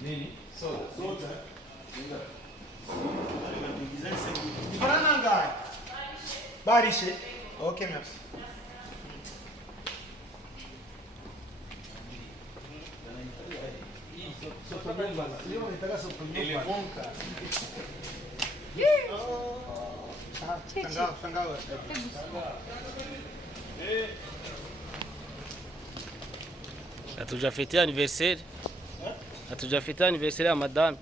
Nini? Soda. Barishe. Ok, merci. Ele é bom, cara. Sangalo. Hatujafetea anniversaire. Hatujafetea anniversaire ya madame.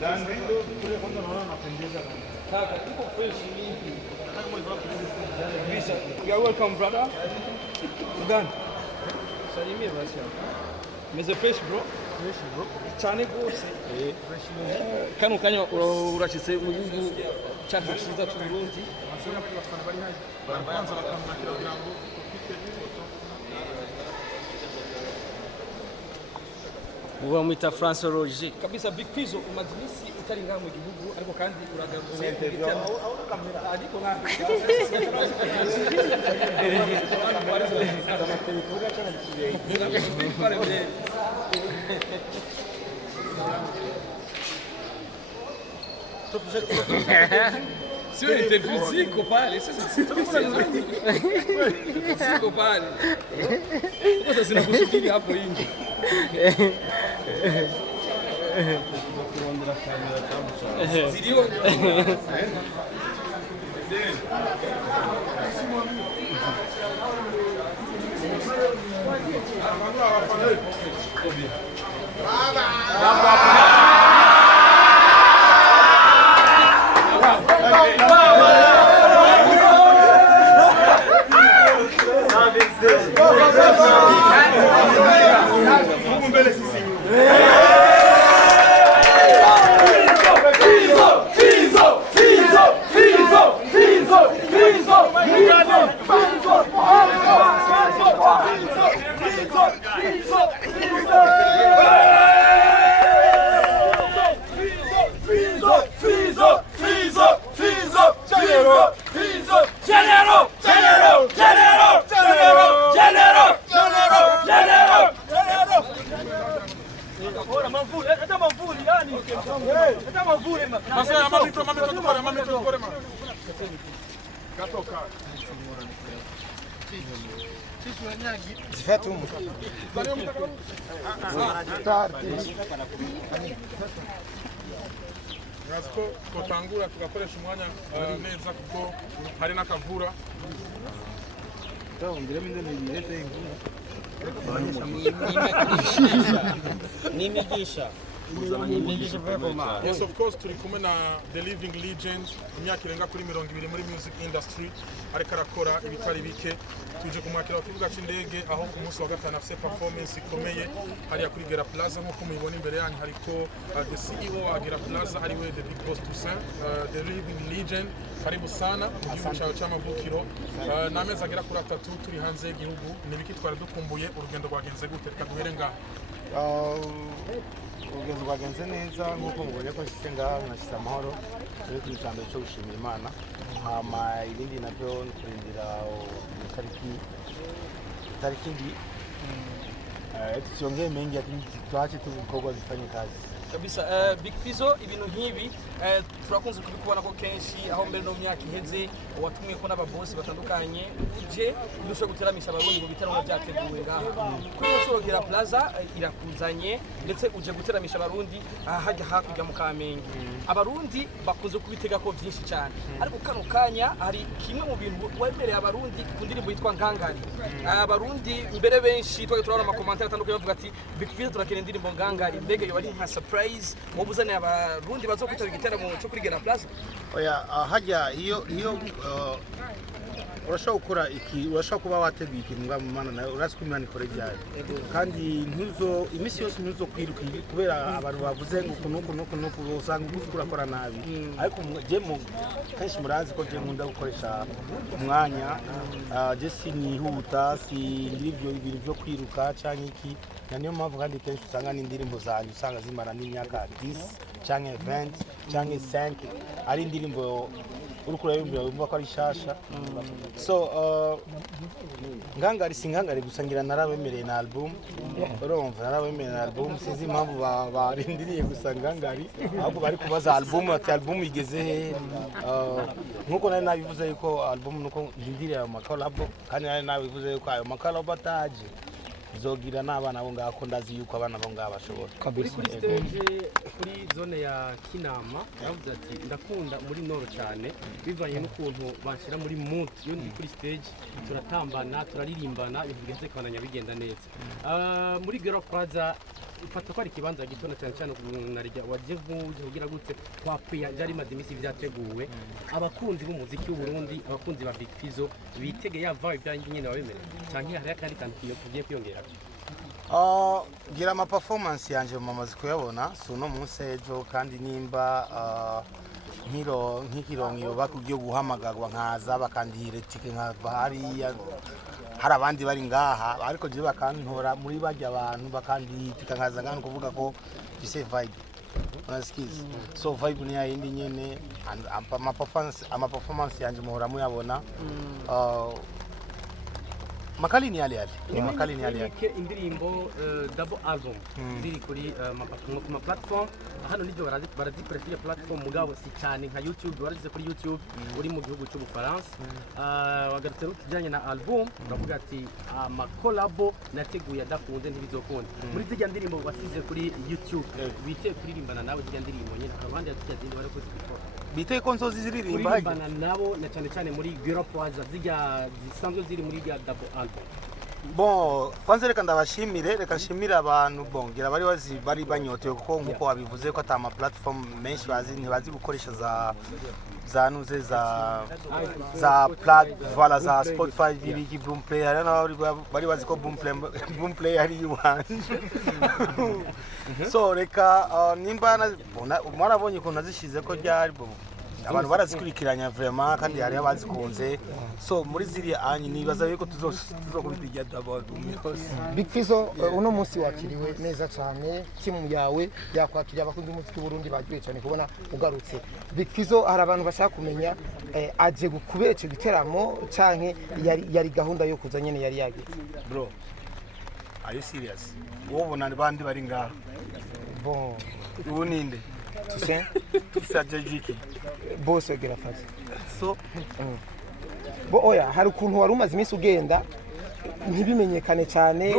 Dan vendo kule kwanza naona napendeza sana. Kaka, tuko fresh mingi. You are welcome, brother. Dan. Salimia basi hapa. Meze fresh bro. Fresh bro. Cyane gose. Fresh Kano kanya urashitse mu gihugu cyacu cyiza cy'u Burundi. Masura kwa fana bari hayi. Kwanza bakamna kilogramu Uba mwita France Roger. Kabisa Big Fizzo umaze imisi utari ngaha mu gihugu ariko kandi uragarutse ariko Sio interview ziko pale, sasa siko pale. Sasa zinakusubiri hapo nje. Zilio Zifatu umu. Ko tutangura tugakoresha umwanya neza kuko hari n'akavura. Nimigisha. Yes, of course, turi kumwe na the living legend imyaka irenga kuri 20 muri music industry ariko arakora ibitari bike. Tuje kumwakira ku kibuga cy'indege aho ku munsi wa gatanu afite performance ikomeye hariya kuri Gera Plaza nk'uko mubibona imbere yanyu hariko the CEO wa Gera Plaza ariwe the big boss Toussaint, the living legend. Karibu sana mu gihugu cyawe cy'amavukiro. N'amezi agera kuri 3 turi hanze y'igihugu. Nibiki twari dukumbuye urugendo rwagenze gute? Reka duhere ngaha. Urugendo rwagenze neza nk'uko mubonye ko nshyize ngaha nashyize amahoro turi ku ijambo cyo gushimira Imana hama ibindi nabyo kurindira tariki ndi tusiongee mengi lakini tuache tu mkogwa zifanye kazi. kabisa Big Fizzo ibintu nk'ibi turakunze kubikubona ko kenshi aho mbere no myaka iheze watumwe ko n'ababosi batandukanye uje dusho guteramisha abarundi mu bitaramo byateguwe ngaha kuri Ushogera Plaza irakuzanye ndetse uje guteramisha abarundi hajya hakurya mu Kamenge abarundi bakunze kubitega ko byinshi cyane ariko kano kanya hari kimwe mu bintu wemereye abarundi ku ndirimbo yitwa Ngangari abarundi mbere benshi twage turabona ama commentaire atandukanye bavuga ati Big Fizzo turakene indirimbo Ngangari mbega yo bari nka surprise wobuzane abarundi bazokwitaba igiteramo cyo kuri Gera Plaza oya hajya iyo urashaka gukora urashaka kuba wateguye ikintu mu mana nawe uraswe imana ikore ryayo kandi imisi yose ntuzo kwiruka kubera abantu bavuze ngo nuko usanga urakora nabi ariko je mu kenshi murazi ko je nkunda gukoresha umwanya je sinihuta ibintu byo kwiruka canke iki niyo mpamvu kandi kenshi usanga n'indirimbo zanyu usanga zimara n'imyaka 10 canke 20 canke 5 ari indirimbo urukura yumvira umva ko ari shasha so Ngangari singangari gusangira narabemereye na album urumva narabemereye na album sinzi impamvu barindiriye gusa Ngangari ahubwo bari kubaza album ati album igeze he nkuko nari nabivuze yuko album nuko ndindiriye ayo makolabo kandi nari nabivuze yuko ayo makolabo ataje zogira n'abana bo ngako ndazi yuko abana bo ngaba bashobora kuri stage kuri zone ya Kinama yavuze ati ndakunda muri noro cyane bivanye n'ukuntu banshira muri mood yo ndi kuri stage turatambana turaririmbana ibintu bigeze kwananya bigenda neza muri Gera Plaza ufata ko ari kibanza gitona cyane narijya waje kugira gute kwapiya jari madimisi byateguwe abakunzi b'umuziki w'u Burundi abakunzi ba Big Fizzo bitege ya vibe byanjye nyine wabemere cyane hari kandi tugiye kwiyongera gira ama performance yanje mamaze kuyabona so no munsi ejo kandi nimba nk'ikirongo bakugiye guhamagarwa nkaza bakandihire tike nkava hariya hari abandi bari ngaha ariko je bakantora muri bajya abantu bakanditika nkaza ngana kuvuga ko bise vibe unasikiza so vibe ni yindi nyene ama performance yanje muhora muyabona makali ni yale indirimbo double album ziri kuri ma platform hano nivyo barazikoresha platform mugabo si cyane nka YouTube barazize kuri YouTube uri mu gihugu cy'u Bufaransa wagarutse rutijanye na album uravuga ati ama collabo nateguye adakunze ntibizokunda muri zijya ndirimbo wasize kuri YouTube bite kuririmbana nawe zijya ndirimbo nyine abandi zijya zindi bari kuzikora bite ko nzozi ziririmba kuririmbana nabo na cyane muri Gera Plaza zijya zisanzwe ziri muri ya double album bon kwanza reka ndabashimire reka nshimire abantu bongera bari banyotewe kuko nkuko wabivuze ko atama platform menshi ntibazi gukoresha za nuze za plug voilà za Spotify biri Boom Play bari bazi ko Boom Play ari yuwanje so reka nimba mwarabonye ko nazishize ko ryari abantu barazikurikiranya vraiment kandi hari abazikunze so muri ziriya anyi nibaza yuko tuzokubipiga double Big Fizzo uno munsi wakiriwe neza cyane timu yawe yakwakiriye abakunzi b'umuziki Burundi bagiye cyane kubona ugarutse Big Fizzo hari abantu bashaka kumenya aje gukubera icyo giteramo canke yari gahunda yo kuza nyene yari yagitse bro are you serious wobona bandi bari ngaha bon ubu ninde tusaje bose Gera Plaza so bo oya hari ukuntu wari umaze iminsi ugenda ntibimenyekane cyane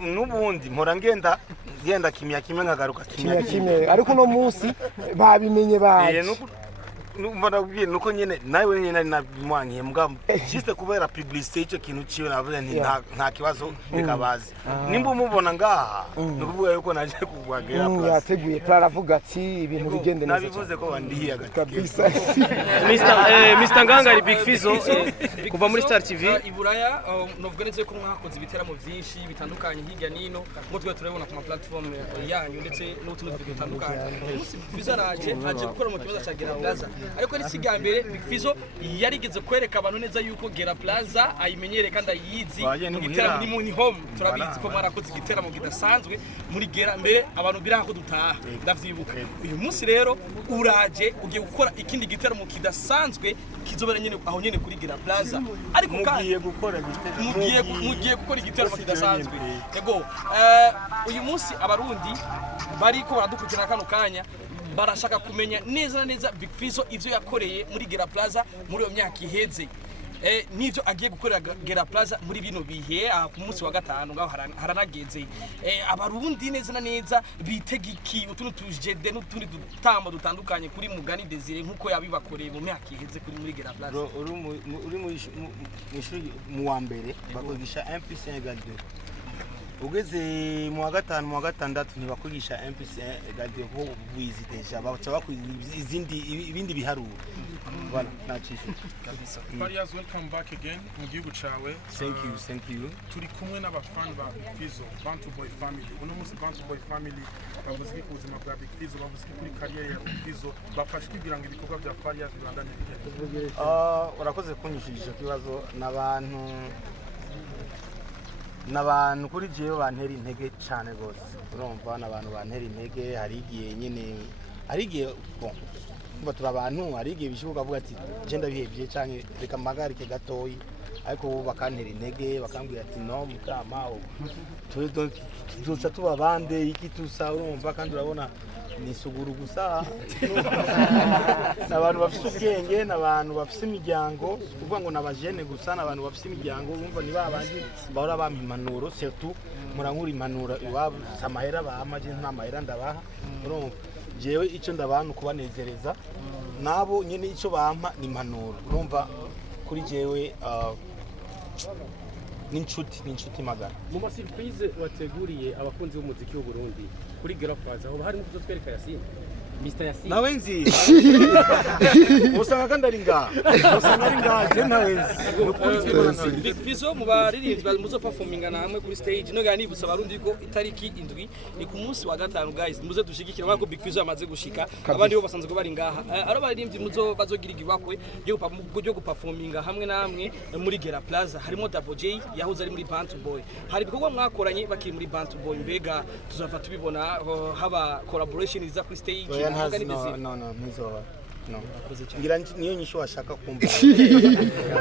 n'ubundi mpora ngenda kimya kimwe nkagaruka kimwe ariko no munsi babimenye baje numva nabwiye nuko nyene nawe nyene nabimwangiye mbwa juste kubera publicité icyo kintu ciwe navuze nta kibazo bikabazi nimba umubona ngaha nukuvuga yuko naje kugwagera plus yateguye aravuga ati ibintu bigende neza nabivuze ko bandiye kabisa Mr Ngangari Big Fizzo kuva muri Star TV iburaya novuga neze ko mwakoze ibiteramo byinshi bitandukanye hirya nino mutwe turabona ku ma platform yanyu ndetse n'utundi bitandukanye Fizzo aje gukora mu kibazo cya Gera Plaza ariko ni siga mbere Big Fizzo yarigeze kwereka abantu neza yuko Gera Plaza ayimenyere kandi ayizi mu giteramo ni home turabizi ko mwarakoze igiteramo kidasanzwe muri Gera mbere abantu birako dutaha ndavyibuka uyu munsi rero uraje ugiye gukora ikindi giteramo kidasanzwe kizobera nyene aho nyene kuri Gera Plaza ariko mugiye gukora mugiye gukora igiteramo kidasanzwe yego uyu munsi abarundi bariko baradukurikira kano kanya barashaka kumenya neza neza Big Fizzo ivyo yakoreye muri Gera Plaza muri iyo myaka iheze nivyo agiye gukorera Gera Plaza muri bino bihe ku munsi wa gatanu ngaho haranageze abarundi neza na neza bitegiki utuntu tujede n'utundi dutambo dutandukanye kuri Mugani Desire nkuko yabibakoreye mu myaka iheze kuri muri Gera Plaza uri mu ishuri mu wa mbere bakogisha 1+1 = 2 ugeze mu wa gatanu mu wa gatandatu ntibakwigisha 1+1 = 2 ko buizi deja baca bakwiza ibindi biharuro voilà nacisha kabisa Farias welcome back again mu gihugu cawe thank you turi kumwe n'abafan ba Big Fizzo Bantu Boy family uno munsi Bantu Boy family bavuze ku buzima bwa Big Fizzo bavuze kuri career ya Big Fizzo bafashe kugira ngo ibikorwa bya Farias bibandanye bigende urakoze kunyishije kibazo n'abantu kuri jewe bantera intege cyane gose urumva n'abantu bantera intege hari igihe bon kuba turabantu hari igihe bishoboka avuga ati je ndabihevye canke reka magarike gatoyi ariko bakantera intege bakambwira ati no mukama tuzoca tuba bande iki tusa urumva kandi urabona ni suguru gusa n'abantu bafite ubwenge n'abantu bafite imiryango kuvuga ngo nabajene gusa n'abantu bafite imiryango urumva ni babandi bahora bampa impanuro surtout murankura impanuro iwabo samahera bamaje nta mahera ndabaha urumva jewe ico ndabana kubanezereza nabo nyene ico bampa ni impanuro urumva kuri jewe n'inshuti magana mu ma surprise wateguriye abakunzi b'umuziki w'u Burundi kuri Gera Plaza aho harimo kuzo twereka Yasin Mr Yasin nawe nzi usanga kandi ari ngaha usanga ari ngaha je nawe nzi Big Fizzo mu baririmbyi muzo performinga namwe kuri stage no ganibutsa abarundi ko itariki indwi ni ku munsi wa gatanu guys muze dushigikira bako Big Fizzo amaze gushika abandi bo basanzwe bari ngaha aro baririmbyi muzo bazogira igibakwe byo guperforminga hamwe namwe muri Gera Plaza harimo Double J yahoze ari muri Bantu Boy hari ibikorwa mwakoranye bakiri muri Bantu Boy mbega tuzava tubibona haba collaboration iza kuri stage no ntizoba no ngira niyo nyisho washaka kumva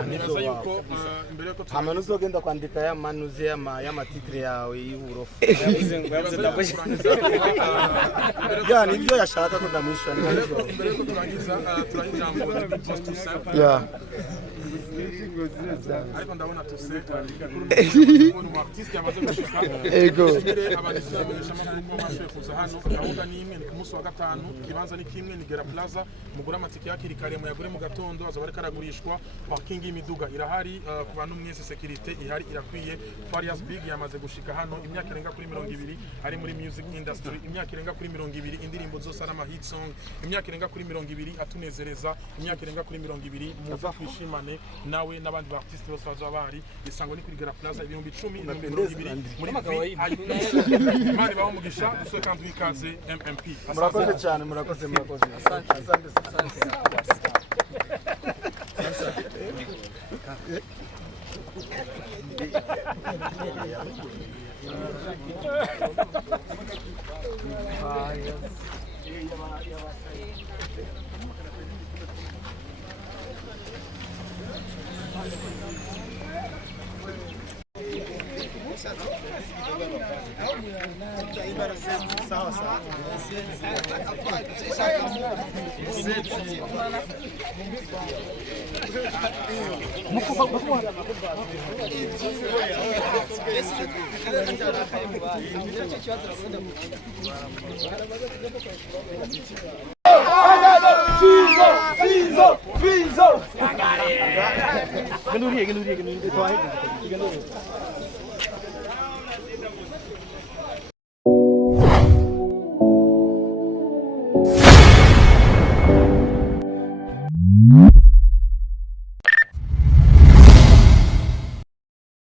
nibaza yuko imbere yuko amano uzogenda kwandika ya manuze ya titre yawe y'uburofu yani ibyo yashaka ko ndamwishyura imbere yuko turangiza turayijambo ariko ndabona tuse umuntu artiste yamaze gushika ego abanyesha makuru bashoye kuza hano gahunda ni imwe ni ku munsi wa gatanu kibanza ni kimwe ni Gera Plaza mugura amatike yakiri kare mu yagure mu gatondo azaba ari karagurishwa parking y'imiduga irahari ku bantu mwese security ihari irakwiye Farias Big yamaze gushika hano imyaka irenga kuri 200 ari muri music industry imyaka irenga kuri 200 indirimbo zose ari ama hit song imyaka irenga kuri 200 atunezereza imyaka irenga kuri 200 muza kwishimane nawe n'abandi ba artiste bose bazaba bari isango ni kuri Gera Plaza 1010 muri mari baho mugisha duswe kandi wikaze MMP murakoze cyane murakoze asante sawa sawa FIZZO Gandurie